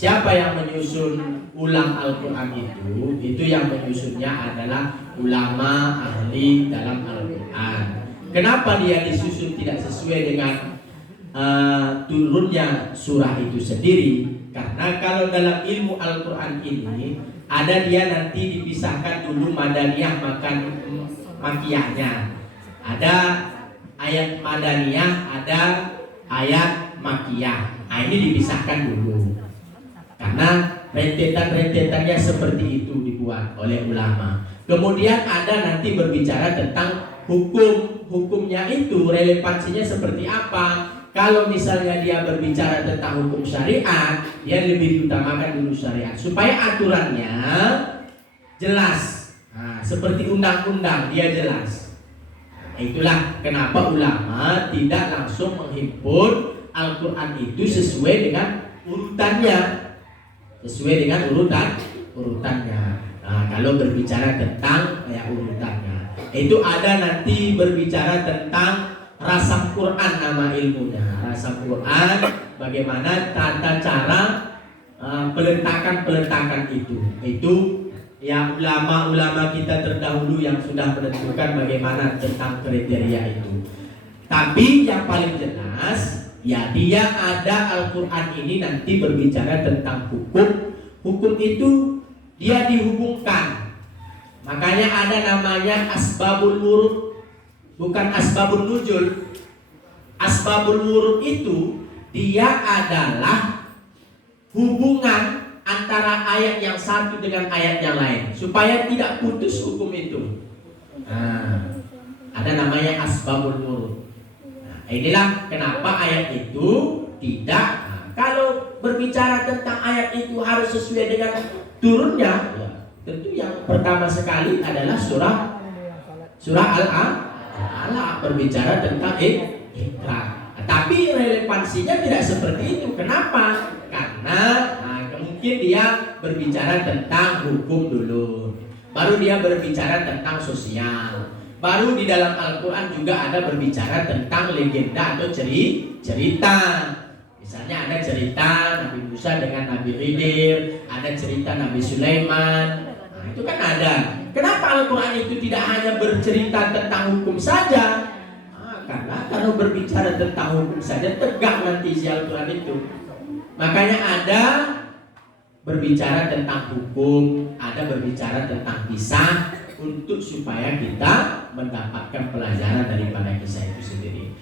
Siapa yang menyusun ulang Al-Quran itu yang menyusunnya adalah ulama ahli dalam Al-Quran. Kenapa dia disusun tidak sesuai dengan turunnya surah itu sendiri? Karena kalau dalam ilmu Al-Quran ini ada dia nanti dipisahkan dulu madaniyah makiyahnya. Ada ayat madaniyah, ada ayat makiyah. Nah, ini dipisahkan dulu. Karena rentetan-rentetannya seperti itu dibuat oleh ulama. Kemudian ada nanti berbicara tentang hukumnya itu, relevansinya seperti apa. Kalau misalnya dia berbicara tentang hukum syariat, dia lebih utamakan dulu syariat supaya aturannya jelas. Nah, seperti undang-undang dia jelas. Nah, itulah kenapa ulama tidak langsung menghimpun Al-Quran itu sesuai dengan urutannya. Sesuai dengan urutannya. Nah, kalau berbicara tentang urutannya, itu ada nanti berbicara tentang rasam Quran, nama ilmunya. Rasam Quran, bagaimana tata cara peletakan itu ya ulama-ulama kita terdahulu yang sudah menentukan bagaimana tentang kriteria itu. Tapi yang paling jelas, ya dia ada Al-Quran ini nanti berbicara tentang hukum. Hukum itu dia dihubungkan. Makanya ada namanya asbabul wurud, bukan asbabul nuzul. Asbabul wurud itu dia adalah hubungan antara ayat yang satu dengan ayat yang lain supaya tidak putus hukum itu. Nah, ada namanya asbabul wurud. Inilah kenapa ayat itu tidak. Kalau berbicara tentang ayat itu harus sesuai dengan turunnya, ya, tentu yang pertama sekali adalah surah Al-Alaq berbicara tentang Iqra. Tapi relevansinya tidak seperti itu. Kenapa? Karena mungkin dia berbicara tentang hukum dulu, baru dia berbicara tentang sosial. Baru di dalam Al-Quran juga ada berbicara tentang legenda atau cerita. Misalnya ada cerita Nabi Musa dengan Nabi Khidir, ada cerita Nabi Sulaiman. Nah, itu kan ada. Kenapa Al-Quran itu tidak hanya bercerita tentang hukum saja? Karena kalau berbicara tentang hukum saja tegak nanti si Al-Quran itu. Makanya ada berbicara tentang hukum, ada berbicara tentang kisah, untuk supaya kita mendapatkan pelajaran daripada kisah itu sendiri.